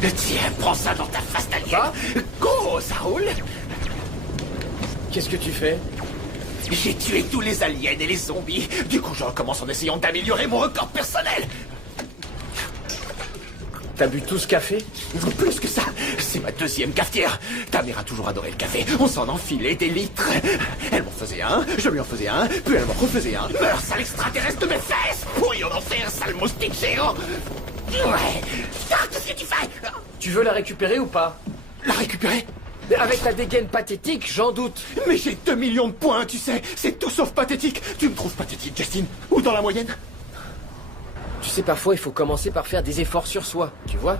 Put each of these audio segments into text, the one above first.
Tiens, prends ça dans ta face d'alien. Quoi? Go, ça roule. Qu'est-ce que tu fais? J'ai tué tous les aliens et les zombies. Du coup, je recommence en essayant d'améliorer mon record personnel. T'as bu tout ce café? Plus que ça, c'est ma deuxième cafetière. Ta mère a toujours adoré le café. On s'en enfilait des litres. Elle m'en faisait un, je lui en faisais un, puis elle m'en refaisait un. Meurs, sale extraterrestre de mes fesses! Pourri en enfer, sale moustique géant! Ouais. Ah, qu'est-ce que tu fais? Tu veux la récupérer ou pas? La récupérer? Mais avec ta dégaine pathétique, j'en doute. Mais j'ai 2 millions de points, tu sais. C'est tout sauf pathétique. Tu me trouves pathétique, Justin? Ou dans la moyenne? Tu sais, parfois, il faut commencer par faire des efforts sur soi, tu vois?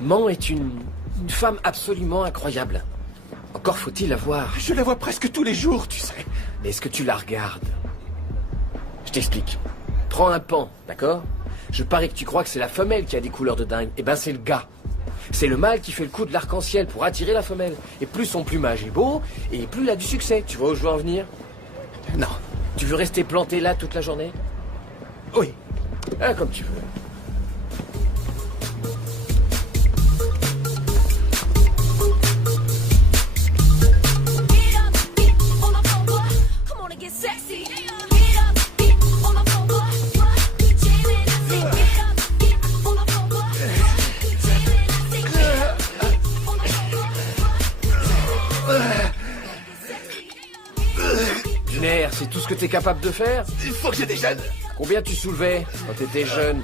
Man est une femme absolument incroyable. Encore faut-il la voir. Je la vois presque tous les jours, tu sais. Mais est-ce que tu la regardes? Je t'explique. Prends un pan, d'accord? Je parie que tu crois que c'est la femelle qui a des couleurs de dingue. Eh ben, c'est le gars. C'est le mâle qui fait le coup de l'arc-en-ciel pour attirer la femelle. Et plus son plumage est beau, et plus il a du succès. Tu vois où je veux en venir? Non. Tu veux rester planté là toute la journée? Oui. Ah, comme tu veux. Punaire, c'est tout ce que t'es capable de faire? Il faut que je déjeune. Combien tu soulevais quand t'étais jeune?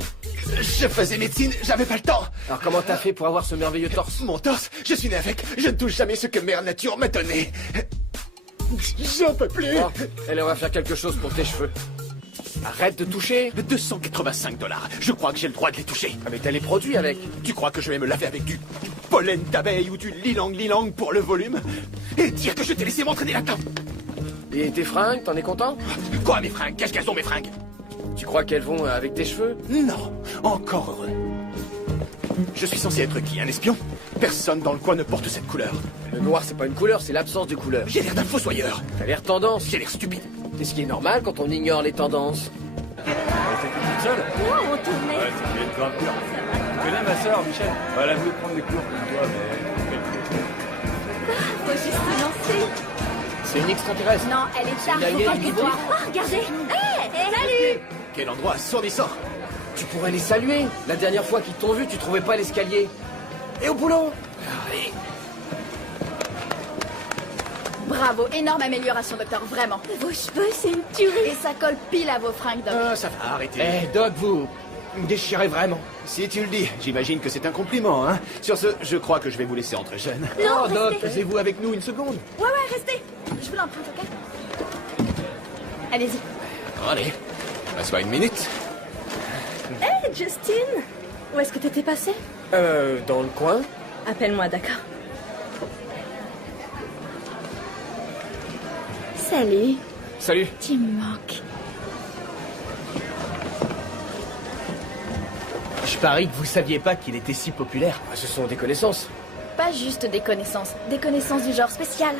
Je faisais médecine, j'avais pas le temps. Alors comment t'as fait pour avoir ce merveilleux torse? Mon torse, je suis né avec. Je ne touche jamais ce que Mère Nature m'a donné. J'en peux plus. Oh, allez, on va faire quelque chose pour tes cheveux. Arrête de toucher. 285 $. Je crois que j'ai le droit de les toucher. Ah mais t'as les produits avec. Tu crois que je vais me laver avec du pollen d'abeille ou du lilang pour le volume? Et dire que je t'ai laissé m'entraîner là-dedans? Et tes fringues, t'en es content? Quoi, mes fringues? Qu'est-ce qu'elles ont, mes fringues? Tu crois qu'elles vont avec tes cheveux? Non, encore heureux. Je suis censé être qui? Un espion? Personne dans le coin ne porte cette couleur. Le noir, c'est pas une couleur, c'est l'absence de couleur. J'ai l'air d'un fossoyeur. T'as l'air tendance. J'ai l'air stupide. C'est ce qui est normal quand on ignore les tendances. C'est toute seule? Non, on tournait. Ouais, c'est bien de gravure. Tu connais ma sœur, Michel? Elle a voulu prendre des cours comme toi, mais... Faut juste se lancer. C'est une extraterrestre. Non, elle est tard, une faut pas alien le niveau. voir. Oh, regardez. Hé, salut. Quel endroit assourdissant. Tu pourrais les saluer. La dernière fois qu'ils t'ont vu, tu trouvais pas l'escalier. Et au boulot. Allez. Bravo, énorme amélioration, docteur, vraiment. Vos cheveux, c'est une tuerie. Et ça colle pile à vos fringues, doc. Ça va, arrêtez. Eh, Doc, vous me déchirez vraiment. Si tu le dis, j'imagine que c'est un compliment, hein. Sur ce, je crois que je vais vous laisser entre jeunes. Non, Oh, Doc, restez. posez-vous avec nous une seconde. Ouais, restez. Je vous l'emprunte, ok? Allez-y. Allez, passe-moi une minute. Hé, Justin. Où est-ce que t'étais passé? Dans le coin. Appelle-moi, d'accord? Salut. Salut. Tu me manques. Je parie que vous saviez pas qu'il était si populaire. Ah, ce sont des connaissances. Pas juste des connaissances du genre spécial.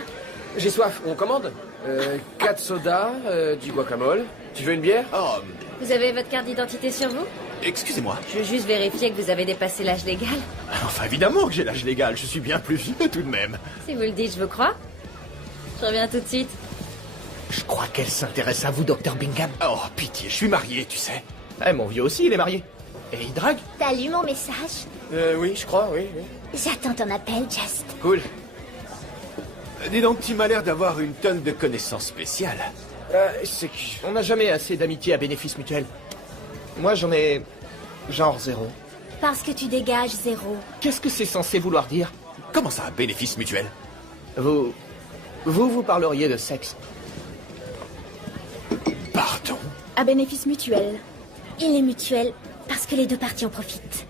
J'ai soif, on commande 4 sodas, du guacamole. Tu veux une bière? Oh, Vous avez votre carte d'identité sur vous? excusez-moi. Je veux juste vérifier que vous avez dépassé l'âge légal. Enfin, évidemment que j'ai l'âge légal, je suis bien plus vieux tout de même. Si vous le dites, je vous crois. Je reviens tout de suite. Je crois qu'elle s'intéresse à vous, Dr Bingham. Oh, pitié, je suis marié, tu sais. Eh, mon vieux aussi, il est marié. Et il drague. T'as lu mon message? Oui, je crois, oui. J'attends ton appel, Just. Cool. Dis donc, tu m'as l'air d'avoir une tonne de connaissances spéciales. C'est que... On n'a jamais assez d'amitié à bénéfice mutuel. Moi, j'en ai... genre 0. Parce que tu dégages 0. Qu'est-ce que c'est censé vouloir dire? Comment ça, bénéfice mutuel? Vous parleriez de sexe. Pardon? À bénéfice mutuel. Il est mutuel parce que les deux parties en profitent.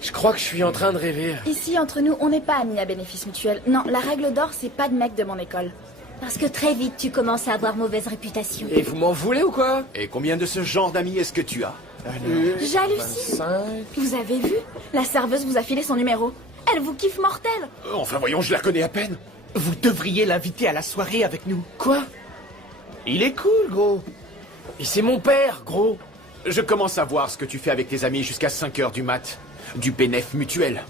Je crois que je suis en train de rêver. Ici, entre nous, on n'est pas amis à bénéfice mutuel. Non, la règle d'or, c'est pas de mec de mon école. Parce que très vite, tu commences à avoir mauvaise réputation. Et vous m'en voulez ou quoi? Et combien de ce genre d'amis est-ce que tu as? J'hallucine. 5... Vous avez vu? La serveuse vous a filé son numéro. Elle vous kiffe mortel. Enfin, voyons, je la connais à peine. Vous devriez l'inviter à la soirée avec nous. Quoi? Il est cool, gros. Et c'est mon père, gros. Je commence à voir ce que tu fais avec tes amis jusqu'à 5 heures du mat. Du bénéf mutuel.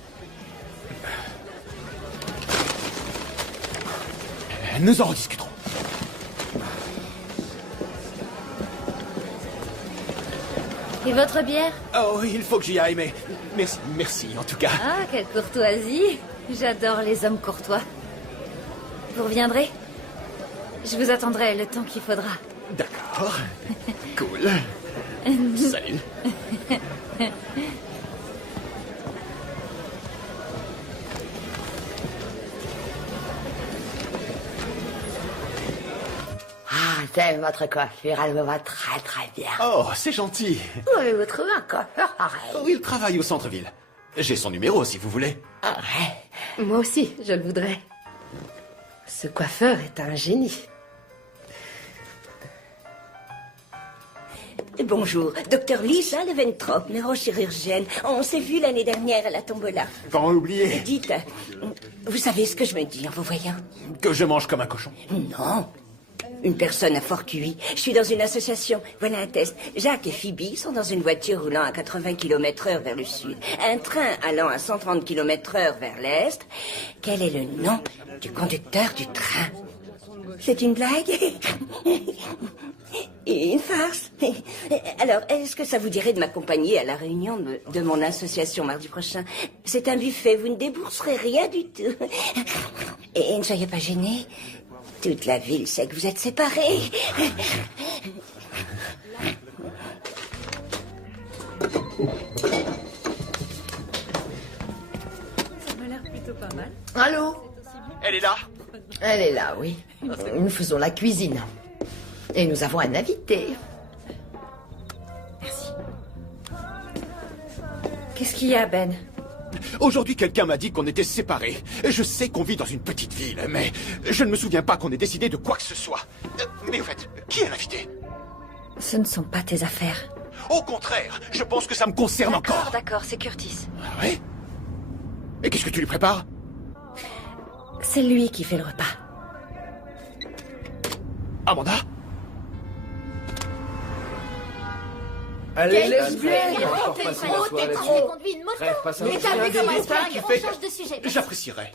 Nous en rediscuterons. Et votre bière? Oh, il faut que j'y aille, mais... Merci en tout cas. Ah, quelle courtoisie. J'adore les hommes courtois. Vous reviendrez? Je vous attendrai le temps qu'il faudra. D'accord. Cool. Salut. Ah, c'est votre coiffure, elle me va très très bien. Oh, c'est gentil. Où avez-vous trouvé un coiffeur pareil? Oh, il travaille au centre-ville. J'ai son numéro si vous voulez. Ah ouais. Moi aussi, je le voudrais. Ce coiffeur est un génie. Bonjour, docteur Lisa Leventrop, neurochirurgienne. On s'est vu l'année dernière à la Tombola. Comment oublier Dites, vous savez ce que je me dis en vous voyant? que je mange comme un cochon? Non. Une personne à fort QI. Je suis dans une association. Voilà un test. Jacques et Phoebe sont dans une voiture roulant à 80 km/h vers le sud. Un train allant à 130 km/h vers l'est. Quel est le nom du conducteur du train? C'est une blague? Une farce? Alors, est-ce que ça vous dirait de m'accompagner à la réunion de mon association mardi prochain? C'est un buffet, vous ne débourserez rien du tout. Et ne soyez pas gênés. Toute la ville sait que vous êtes séparés. Ça m'a l'air plutôt pas mal. Allô? Elle est là? Elle est là, oui. Nous faisons la cuisine. Et nous avons un invité. Qu'est-ce qu'il y a, Ben? Aujourd'hui, quelqu'un m'a dit qu'on était séparés. Je sais qu'on vit dans une petite ville, mais je ne me souviens pas qu'on ait décidé de quoi que ce soit. Mais au fait, qui est l'invité? Ce ne sont pas tes affaires. Au contraire, je pense que ça me concerne encore. D'accord, c'est Curtis. Ah ouais? Et qu'est-ce que tu lui prépares? C'est lui qui fait le repas. Amanda? Allez, Quel laisse idée. faire, encore T'es passer trop, la soirée t'es trop. là-dessus. Conduis une moto. Bref, passe un Mais peu t'as de vu temps. comment elle J'espère flingue? qu'il On fait- change de sujet. J'apprécierais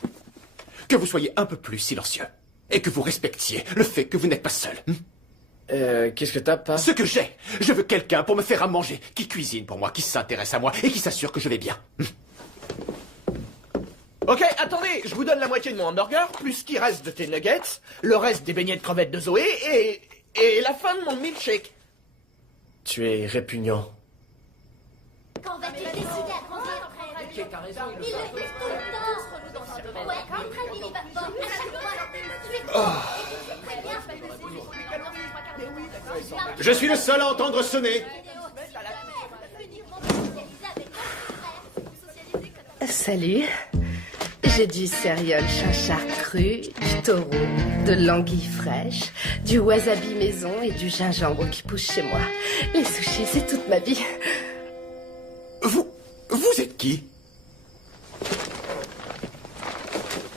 que vous soyez un peu plus silencieux et que vous respectiez le fait que vous n'êtes pas seul. Qu'est-ce que t'as pas? Ce que j'ai, je veux quelqu'un pour me faire à manger, qui cuisine pour moi, qui s'intéresse à moi et qui s'assure que je vais bien. Ok, attendez, je vous donne la moitié de mon hamburger, plus ce qui reste de tes nuggets, le reste des beignets de crevettes de Zoé et la fin de mon milkshake. Tu es répugnant. Quand vas-tu décider à grandir? Il le fait tout le temps. Ouais, comme très bien, il va fort. À chaque fois. Je suis le seul à entendre sonner. Salut. J'ai du céréole chachard cru, du taureau, de l'anguille fraîche, du wasabi maison et du gingembre qui pousse chez moi. Les sushis, c'est toute ma vie. Vous êtes qui?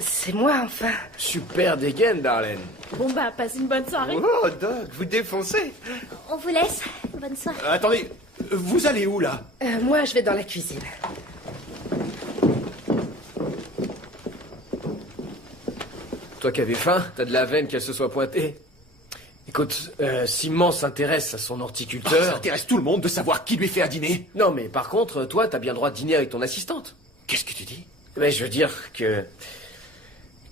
C'est moi, enfin. Super dégaine, Darlene. Bon bah, passe une bonne soirée. Oh, Doc, vous défoncez. On vous laisse. Bonne soirée. Attendez, vous allez où là? Moi, je vais dans la cuisine. Toi qui avais faim, t'as de la veine qu'elle se soit pointée. Écoute, Simon s'intéresse à son Ça horticulteur. intéresse tout le monde de savoir qui lui fait à dîner. Non, mais par contre, toi, t'as bien le droit de dîner avec ton assistante. Qu'est-ce que tu dis? Mais je veux dire que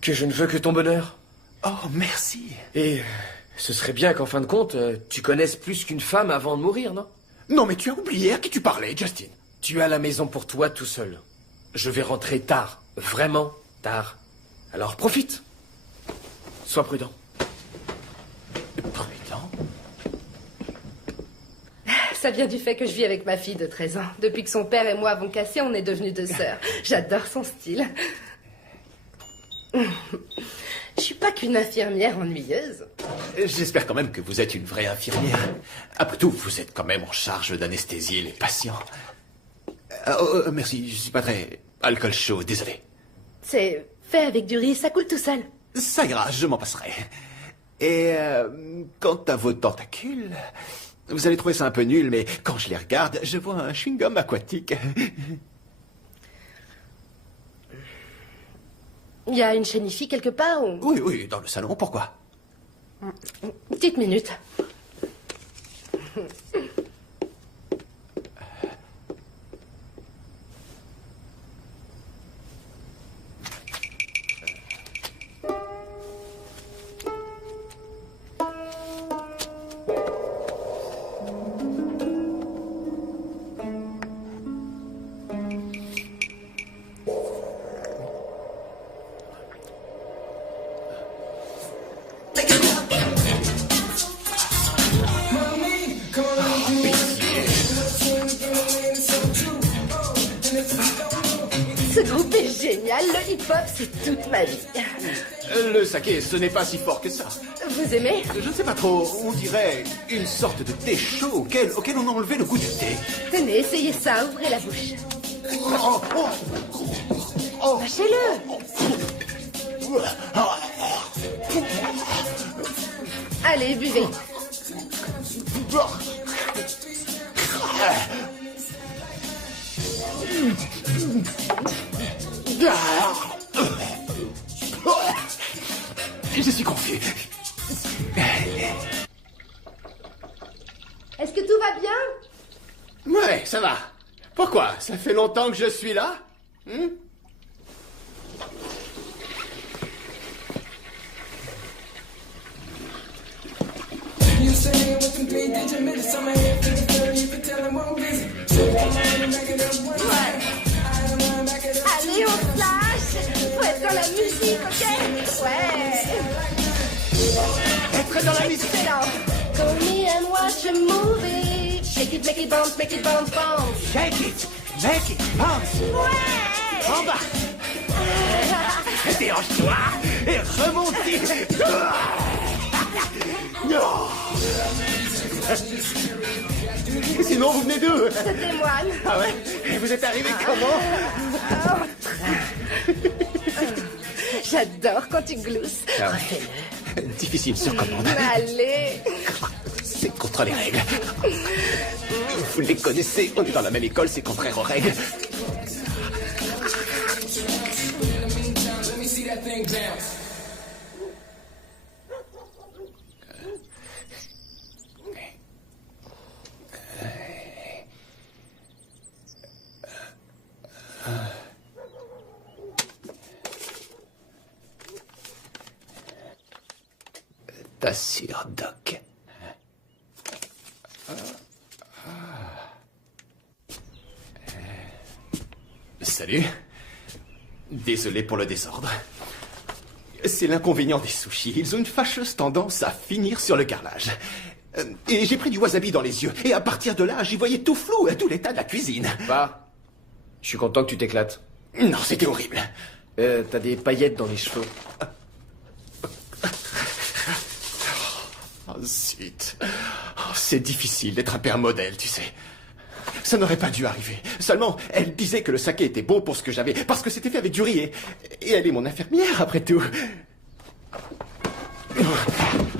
je ne veux que ton bonheur. Oh, merci. Et ce serait bien qu'en fin de compte, tu connaisses plus qu'une femme avant de mourir, non? Non, mais tu as oublié à qui tu parlais, Justin. Tu as la maison pour toi tout seul. Je vais rentrer tard, vraiment tard. Alors profite. Sois prudent. Prudent. Ça vient du fait que je vis avec ma fille de 13 ans. Depuis que son père et moi avons cassé, on est devenus deux sœurs. J'adore son style. Je suis pas qu'une infirmière ennuyeuse. J'espère quand même que vous êtes une vraie infirmière. Après tout, vous êtes quand même en charge d'anesthésier les patients. Merci, je suis pas très alcool chaud, désolé. C'est fait avec du riz, ça coule tout seul. Ça ira, je m'en passerai. Et quant à vos tentacules, vous allez trouver ça un peu nul, mais quand je les regarde, je vois un chewing-gum aquatique. Il y a une chenille quelque part ou... Oui, oui, dans le salon, pourquoi? Une petite minute. Ce groupe est génial, le hip-hop, c'est toute ma vie. Le saké, ce n'est pas si fort que ça. Vous aimez? Je ne sais pas trop, on dirait une sorte de thé chaud auquel on a enlevé le goût du thé. Tenez, essayez ça, ouvrez la bouche. Oh, oh, oh. Lâchez-le. Allez, buvez. Je suis confus. Est-ce que tout va bien? Ouais, ça va. Pourquoi? Ça fait longtemps que je suis là? Allez, on flash. Faut être dans la musique, ok? Ouais. Être dans la musique. Excellent. Call me and watch a movie. Shake it, make it bounce, bounce. Shake it, make it, bounce. Ouais. En bas. Dérange-toi et remontez. Sinon, vous venez d'où? C'était moine. Ah ouais? Et vous êtes arrivé comment? J'adore quand tu glousses. Ah ouais. Refais-le. Difficile sur commande. Allez. C'est contre les règles. Vous les connaissez, on est dans la même école, c'est contraire aux règles. T'assures, Doc. Salut. Désolé pour le désordre. C'est l'inconvénient des sushis. Ils ont une fâcheuse tendance à finir sur le carrelage. Et j'ai pris du wasabi dans les yeux. Et à partir de là, j'y voyais tout flou, tout l'état de la cuisine. Bah, je suis content que tu t'éclates. Non, c'était horrible. T'as des paillettes dans les cheveux. Oh, zut. Oh, c'est difficile d'être un père modèle, tu sais. Ça n'aurait pas dû arriver. Seulement, elle disait que le saké était bon pour ce que j'avais, parce que c'était fait avec du riz. Et elle est mon infirmière, après tout.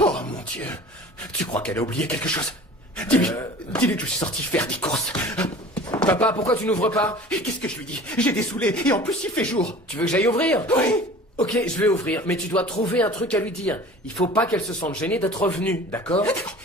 Oh, mon Dieu. Tu crois qu'elle a oublié quelque chose? Dis-lui que je suis sorti faire des courses. Papa, pourquoi tu n'ouvres pas? Et qu'est-ce que je lui dis? J'ai des saoulés, et en plus il fait jour. Tu veux que j'aille ouvrir? Oui. Ok, je vais ouvrir, mais tu dois trouver un truc à lui dire. Il faut pas qu'elle se sente gênée d'être revenue, d'accord? D'accord.